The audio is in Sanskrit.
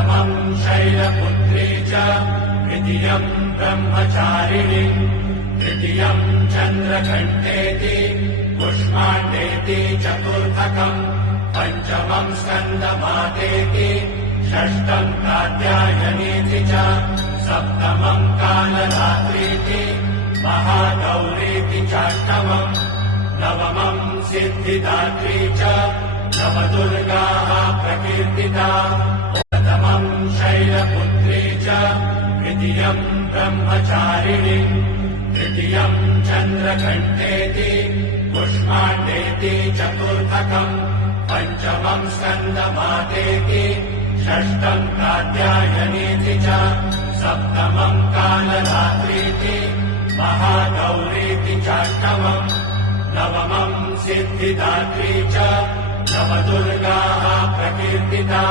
प्रथमम् शैलपुत्री च द्वितीयम् ब्रह्मचारिणी तृतीयम् चन्द्रघण्टेति कुष्माण्डेति चतुर्थकम् पञ्चमम् स्कन्दमातेति षष्ठम् कात्यायनीति च सप्तमम् कालरात्रीति महागौरीति चाष्टमम् नवमम् सिद्धिदात्री च नवदुर्गाः प्रकीर्तिता प्रथमम् शैलपुत्री च द्वितीयम् ब्रह्मचारिणी तृतीयम् चन्द्रघण्टेति कुष्माण्डेति चतुर्थकम् पञ्चमम् स्कन्दमातेति षष्ठम् कात्यायनीति च सप्तमम् कालरात्रीति महागौरीति चाष्टमम् नवमम् सिद्धिदात्री च नवदुर्गाः प्रकीर्तिता।